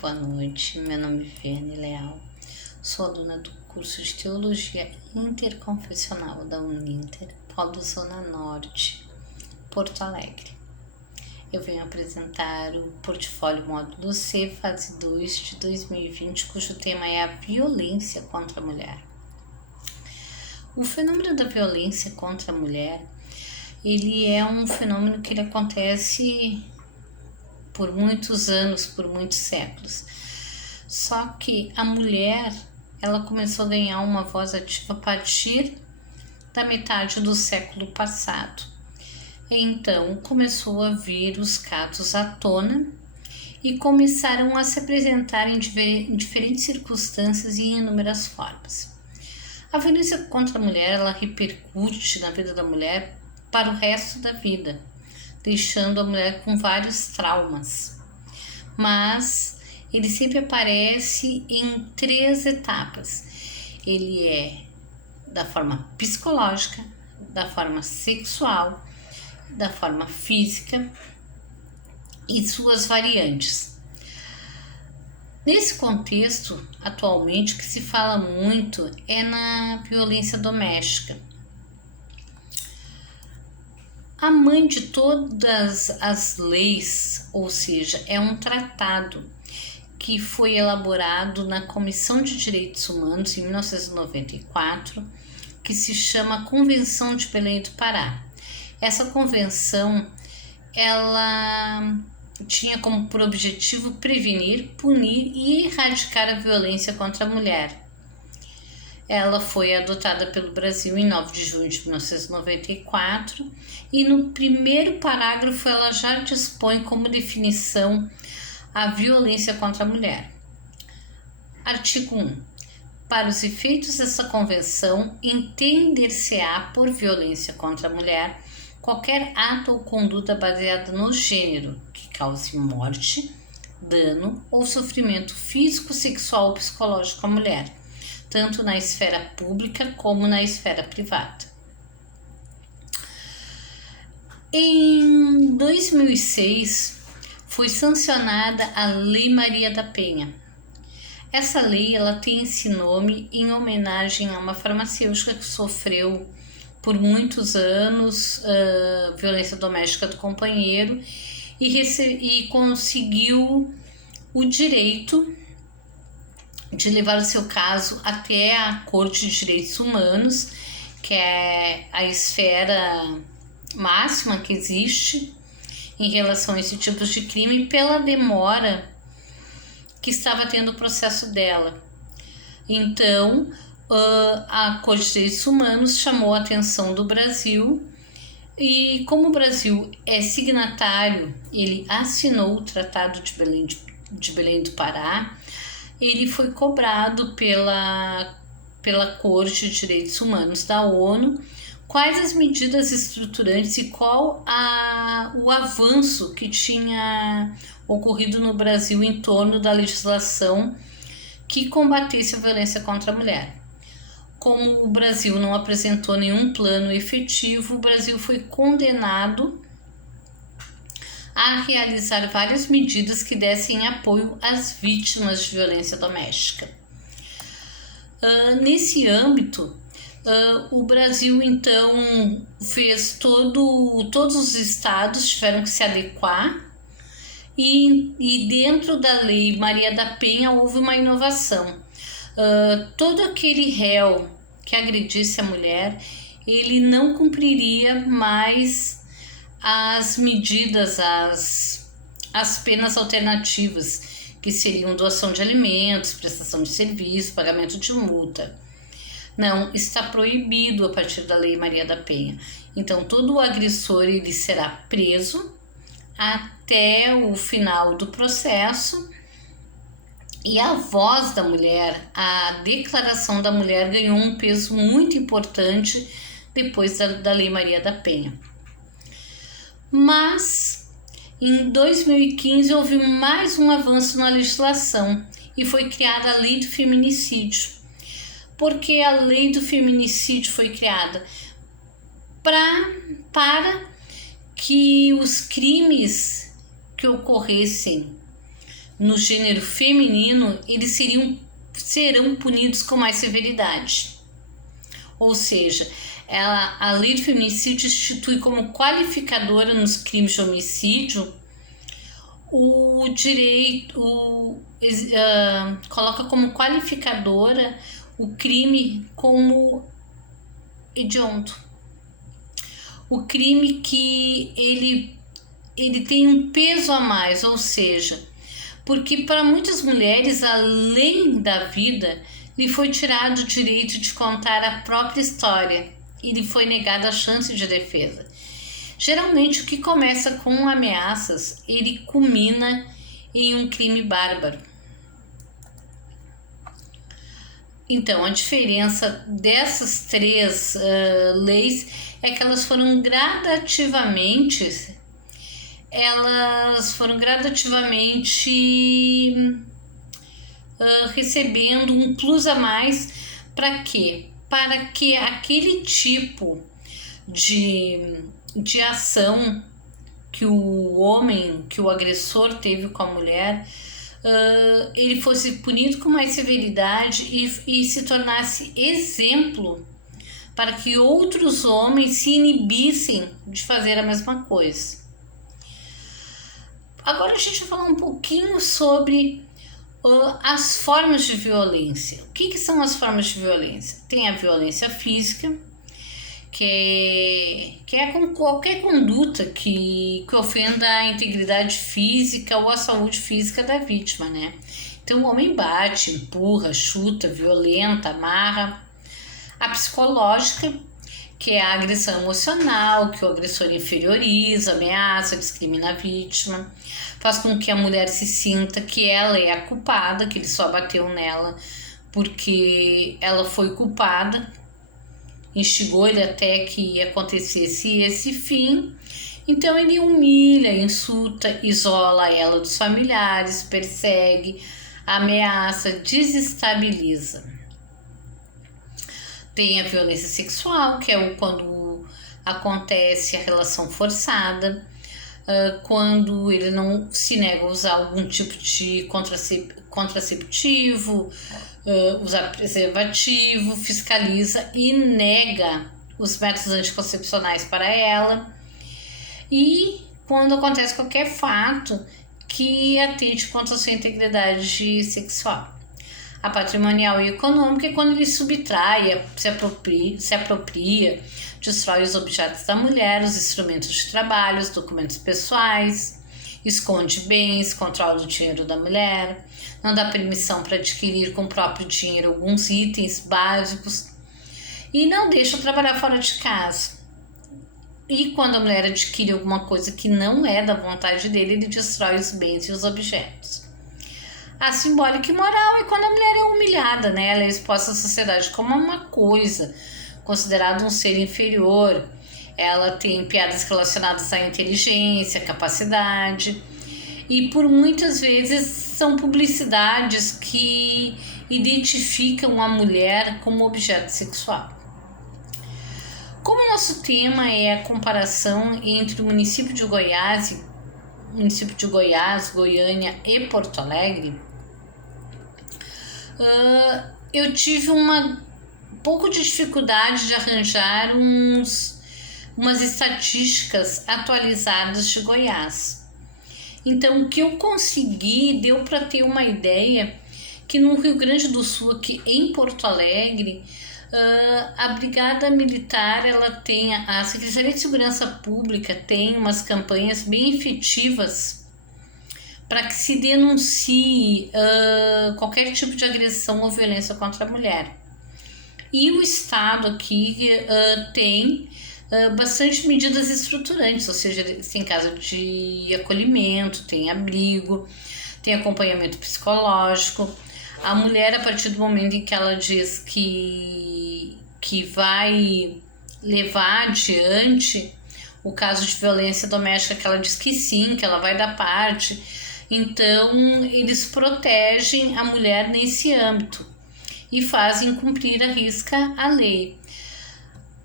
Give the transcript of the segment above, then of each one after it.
Boa noite, meu nome é Viviane Leal, sou aluna do curso de Teologia Interconfessional da Uninter, Polo Zona Norte, Porto Alegre. Eu venho apresentar o portfólio módulo C, fase 2 de 2020, cujo tema é a violência contra a mulher. O fenômeno da violência contra a mulher, ele é um fenômeno que ele acontece por muitos anos, por muitos séculos. Só que a mulher, ela começou a ganhar uma voz ativa a partir da metade do século passado. Então, começou a vir os casos à tona e começaram a se apresentar em diferentes circunstâncias e em inúmeras formas. A violência contra a mulher, ela repercute na vida da mulher para o resto da vida, deixando a mulher com vários traumas. Mas ele sempre aparece em 3 etapas. Ele é da forma psicológica, da forma sexual, da forma física e suas variantes. Nesse contexto, atualmente, o que se fala muito é na violência doméstica. A mãe de todas as leis, ou seja, é um tratado que foi elaborado na Comissão de Direitos Humanos em 1994, que se chama Convenção de Belém do Pará. Essa convenção, ela tinha como por objetivo prevenir, punir e erradicar a violência contra a mulher. Ela foi adotada pelo Brasil em 9 de junho de 1994 e no primeiro parágrafo ela já dispõe como definição a violência contra a mulher. Artigo 1. Para os efeitos dessa convenção, entender-se-á por violência contra a mulher qualquer ato ou conduta baseada no gênero que cause morte, dano ou sofrimento físico, sexual ou psicológico à mulher, tanto na esfera pública como na esfera privada. Em 2006, foi sancionada a Lei Maria da Penha. Essa lei, ela tem esse nome em homenagem a uma farmacêutica que sofreu por muitos anos violência doméstica do companheiro e conseguiu o direito de levar o seu caso até a Corte de Direitos Humanos, que é a esfera máxima que existe em relação a esse tipo de crime, pela demora que estava tendo o processo dela. Então, a Corte de Direitos Humanos chamou a atenção do Brasil e, como o Brasil é signatário, ele assinou o Tratado de Belém do Pará, ele foi cobrado pela Corte de Direitos Humanos da ONU quais as medidas estruturantes e qual o avanço que tinha ocorrido no Brasil em torno da legislação que combatesse a violência contra a mulher. Como o Brasil não apresentou nenhum plano efetivo, o Brasil foi condenado a realizar várias medidas que dessem apoio às vítimas de violência doméstica. Nesse âmbito, o Brasil então fez todos os estados tiveram que se adequar e dentro da Lei Maria da Penha houve uma inovação. Todo aquele réu que agredisse a mulher, ele não cumpriria mais as medidas, as penas alternativas, que seriam doação de alimentos, prestação de serviço, pagamento de multa. Não, está proibido a partir da Lei Maria da Penha. Então, todo o agressor ele será preso até o final do processo e a voz da mulher, a declaração da mulher ganhou um peso muito importante depois da Lei Maria da Penha. Mas, em 2015, houve mais um avanço na legislação e foi criada a Lei do Feminicídio. Porque a Lei do Feminicídio foi criada para que os crimes que ocorressem no gênero feminino, eles serão punidos com mais severidade. Ou seja, a lei do feminicídio institui como qualificadora nos crimes de homicídio o direito, coloca como qualificadora o crime como hediondo. O crime que ele tem um peso a mais, ou seja, porque para muitas mulheres, além da vida, lhe foi tirado o direito de contar a própria história e lhe foi negada a chance de defesa. Geralmente, o que começa com ameaças, ele culmina em um crime bárbaro. Então, a diferença dessas três leis é que elas foram gradativamente recebendo um plus a mais. Para quê? Para que aquele tipo de ação que o agressor teve com a mulher, ele fosse punido com mais severidade e se tornasse exemplo para que outros homens se inibissem de fazer a mesma coisa. Agora a gente vai falar um pouquinho sobre as formas de violência. O que são as formas de violência? Tem a violência física, que é com qualquer conduta que ofenda a integridade física ou a saúde física da vítima, né? Então o homem bate, empurra, chuta, violenta, amarra. A psicológica, que é a agressão emocional, que o agressor inferioriza, ameaça, discrimina a vítima, faz com que a mulher se sinta que ela é a culpada, que ele só bateu nela porque ela foi culpada, instigou ele até que acontecesse esse fim. Então ele humilha, insulta, isola ela dos familiares, persegue, ameaça, desestabiliza. Tem a violência sexual, que é quando acontece a relação forçada, quando ele não se nega a usar algum tipo de contraceptivo, usar preservativo, fiscaliza e nega os métodos anticoncepcionais para ela. E quando acontece qualquer fato que atente contra a sua integridade sexual. A patrimonial e econômica é quando ele subtrai, se apropria, destrói os objetos da mulher, os instrumentos de trabalho, os documentos pessoais, esconde bens, controla o dinheiro da mulher, não dá permissão para adquirir com o próprio dinheiro alguns itens básicos e não deixa trabalhar fora de casa. E quando a mulher adquire alguma coisa que não é da vontade dele, ele destrói os bens e os objetos. A simbólica e moral é quando a mulher é humilhada, né? Ela é exposta à sociedade como uma coisa, considerada um ser inferior. Ela tem piadas relacionadas à inteligência, capacidade, e por muitas vezes são publicidades que identificam a mulher como objeto sexual. Como nosso tema é a comparação entre o município de Goiás, Goiânia e Porto Alegre, eu tive um pouco de dificuldade de arranjar umas estatísticas atualizadas de Goiás. Então, o que eu consegui deu para ter uma ideia que no Rio Grande do Sul, aqui em Porto Alegre, a Brigada Militar, a Secretaria de Segurança Pública tem umas campanhas bem efetivas para que se denuncie qualquer tipo de agressão ou violência contra a mulher. E o Estado aqui tem bastante medidas estruturantes, ou seja, tem casa de acolhimento, tem abrigo, tem acompanhamento psicológico. A mulher, a partir do momento em que ela diz que vai levar adiante o caso de violência doméstica, que ela diz que sim, que ela vai dar parte, então eles protegem a mulher nesse âmbito e fazem cumprir à risca a lei.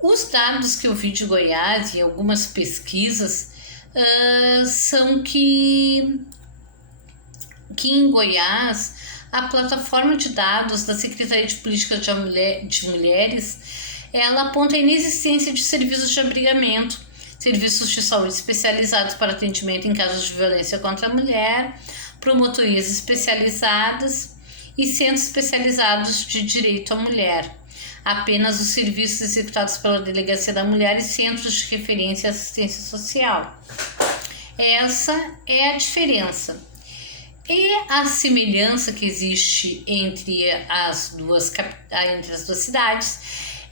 Os dados que eu vi de Goiás e algumas pesquisas são que que em Goiás, a plataforma de dados da Secretaria de Política de Mulheres, ela aponta a inexistência de serviços de abrigamento, serviços de saúde especializados para atendimento em casos de violência contra a mulher, promotorias especializadas e centros especializados de direito à mulher. Apenas os serviços executados pela Delegacia da Mulher e centros de referência e assistência social. Essa é a diferença. E a semelhança que existe entre as duas cidades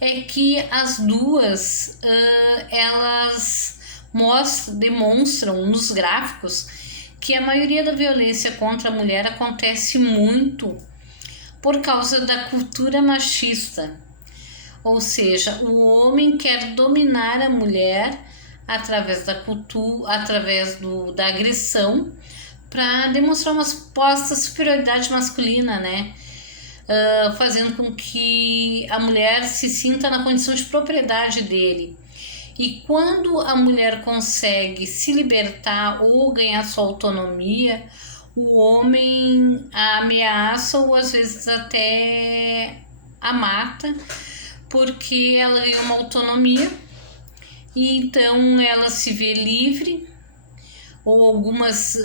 é que as duas elas demonstram nos gráficos que a maioria da violência contra a mulher acontece muito por causa da cultura machista. Ou seja, o homem quer dominar a mulher através da cultura, através da agressão, para demonstrar uma suposta superioridade masculina, né? Fazendo com que a mulher se sinta na condição de propriedade dele. E quando a mulher consegue se libertar ou ganhar sua autonomia, o homem a ameaça ou às vezes até a mata, porque ela ganhou uma autonomia e então ela se vê livre, ou algumas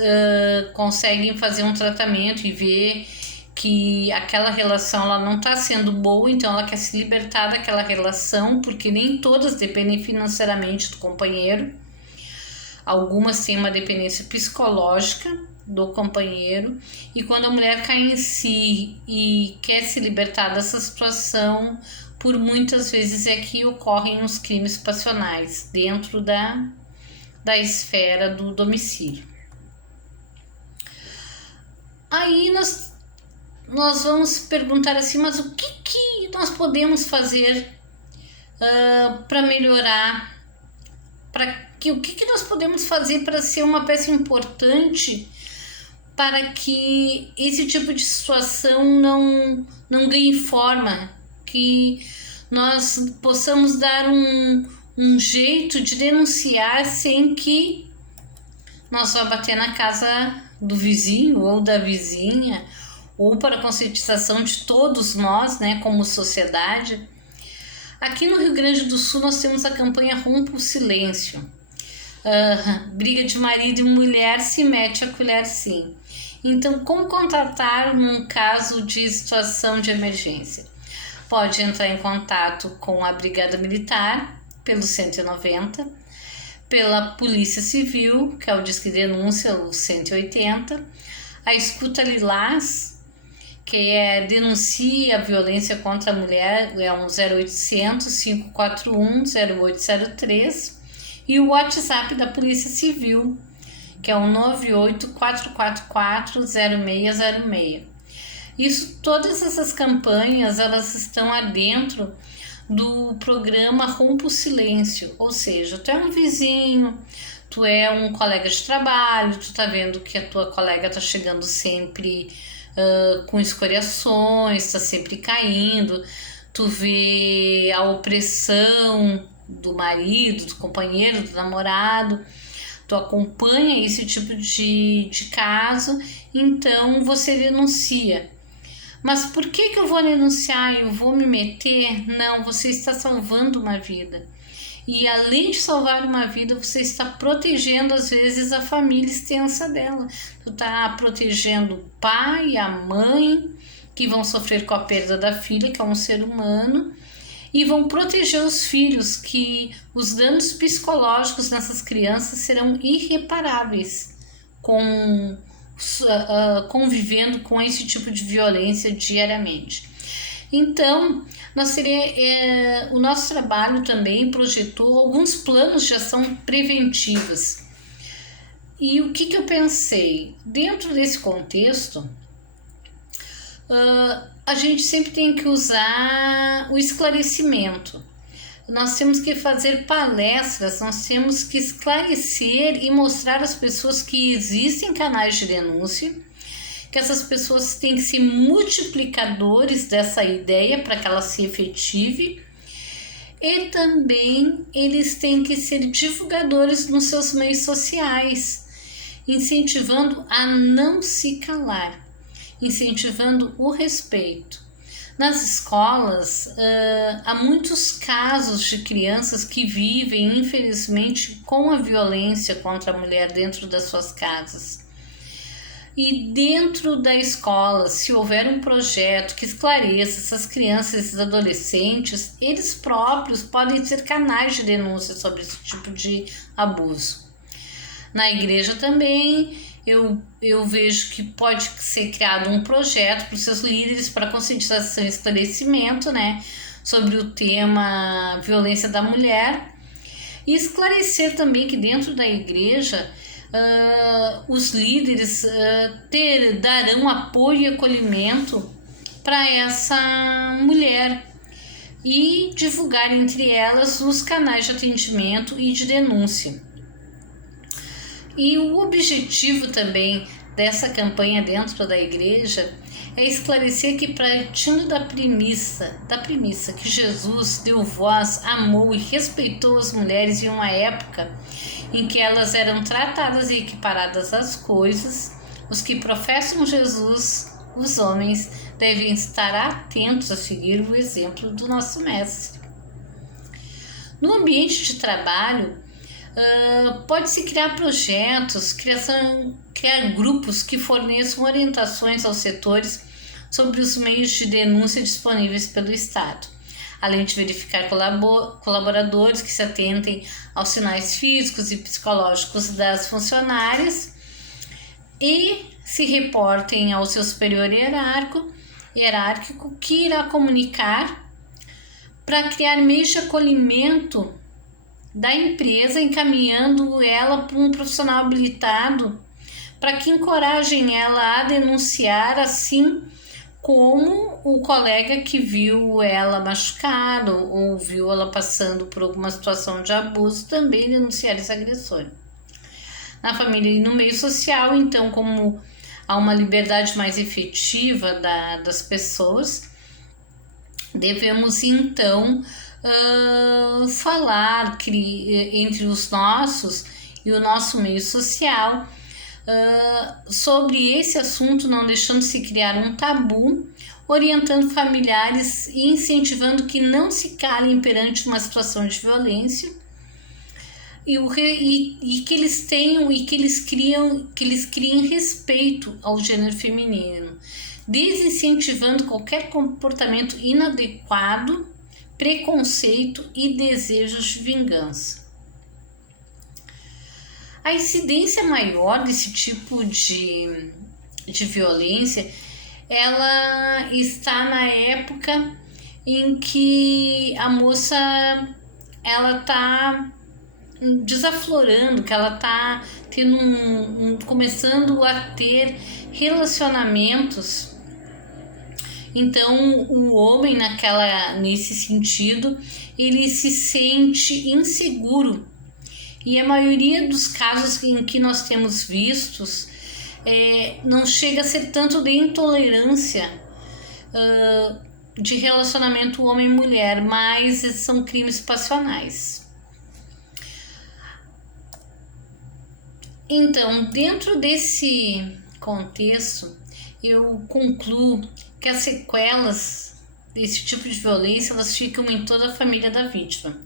conseguem fazer um tratamento e ver que aquela relação ela não está sendo boa, então ela quer se libertar daquela relação, porque nem todas dependem financeiramente do companheiro. Algumas têm uma dependência psicológica do companheiro, e quando a mulher cai em si e quer se libertar dessa situação, por muitas vezes é que ocorrem os crimes passionais dentro da esfera do domicílio. Aí nós vamos perguntar assim, mas o que nós podemos fazer para melhorar? O que nós podemos fazer para ser uma peça importante para que esse tipo de situação não ganhe forma, que nós possamos dar um jeito de denunciar sem que nós vá bater na casa do vizinho ou da vizinha, ou para a conscientização de todos nós, né, como sociedade. Aqui no Rio Grande do Sul nós temos a campanha Rompa o Silêncio. Briga de marido e mulher, se mete a colher sim. Então, como contatar num caso de situação de emergência? Pode entrar em contato com a Brigada Militar pelo 190, pela Polícia Civil, que é o Disque Denúncia, o 180, a Escuta Lilás, que denuncia a violência contra a mulher, é um 0800 541 0803, e o WhatsApp da Polícia Civil, que é o 984440606. Todas essas campanhas, elas estão adentro do programa Rompa o Silêncio, ou seja, tu é um vizinho, tu é um colega de trabalho, tu tá vendo que a tua colega tá chegando sempre com escoriações, tá sempre caindo, tu vê a opressão do marido, do companheiro, do namorado, tu acompanha esse tipo de caso, então você denuncia. Mas por que eu vou denunciar? Eu vou me meter? Não, você está salvando uma vida. E além de salvar uma vida, você está protegendo, às vezes, a família extensa dela. Tu está protegendo o pai, a mãe, que vão sofrer com a perda da filha, que é um ser humano, e vão proteger os filhos, que os danos psicológicos nessas crianças serão irreparáveis convivendo com esse tipo de violência diariamente. Então, o nosso trabalho também projetou alguns planos de ação preventivas. E o que eu pensei? Dentro desse contexto, a gente sempre tem que usar o esclarecimento. Nós temos que fazer palestras, nós temos que esclarecer e mostrar às pessoas que existem canais de denúncia, que essas pessoas têm que ser multiplicadores dessa ideia para que ela se efetive, e também eles têm que ser divulgadores nos seus meios sociais. incentivando a não se calar, incentivando o respeito. Nas escolas, há muitos casos de crianças que vivem, infelizmente, com a violência contra a mulher dentro das suas casas. E dentro da escola, se houver um projeto que esclareça essas crianças e esses adolescentes, eles próprios podem ser canais de denúncia sobre esse tipo de abuso. Na igreja também, eu vejo que pode ser criado um projeto para os seus líderes para conscientização e esclarecimento, né, sobre o tema violência da mulher, e esclarecer também que dentro da igreja os líderes darão apoio e acolhimento para essa mulher e divulgar entre elas os canais de atendimento e de denúncia. E o objetivo também dessa campanha dentro da igreja é esclarecer que, partindo da premissa que Jesus deu voz, amou e respeitou as mulheres em uma época em que elas eram tratadas e equiparadas às coisas, os que professam Jesus, os homens, devem estar atentos a seguir o exemplo do nosso Mestre. No ambiente de trabalho, pode-se criar projetos, criar grupos que forneçam orientações aos setores sobre os meios de denúncia disponíveis pelo Estado, além de verificar colaboradores que se atentem aos sinais físicos e psicológicos das funcionárias e se reportem ao seu superior hierárquico que irá comunicar para criar meios de acolhimento da empresa, encaminhando ela para um profissional habilitado para que encorajem ela a denunciar, assim como o colega que viu ela machucada ou viu ela passando por alguma situação de abuso também denunciar esse agressor. Na família e no meio social, então, como há uma liberdade mais efetiva das pessoas, devemos então falar entre os nossos e o nosso meio social sobre esse assunto, não deixando se criar um tabu, orientando familiares e incentivando que não se calem perante uma situação de violência e que eles tenham e que eles criem respeito ao gênero feminino, desincentivando qualquer comportamento inadequado, preconceito e desejos de vingança. A incidência maior desse tipo de violência, ela está na época em que a moça ela está desaflorando, que ela está tendo começando a ter relacionamentos. Então, o homem nesse sentido, ele se sente inseguro. E a maioria dos casos em que nós temos vistos não chega a ser tanto de intolerância de relacionamento homem-mulher, mas são crimes passionais. Então, dentro desse contexto, eu concluo que as sequelas desse tipo de violência elas ficam em toda a família da vítima,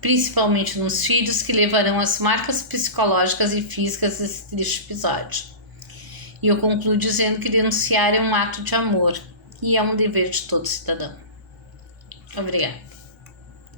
principalmente nos filhos, que levarão as marcas psicológicas e físicas desse triste episódio. E eu concluo dizendo que denunciar é um ato de amor e é um dever de todo cidadão. Obrigada.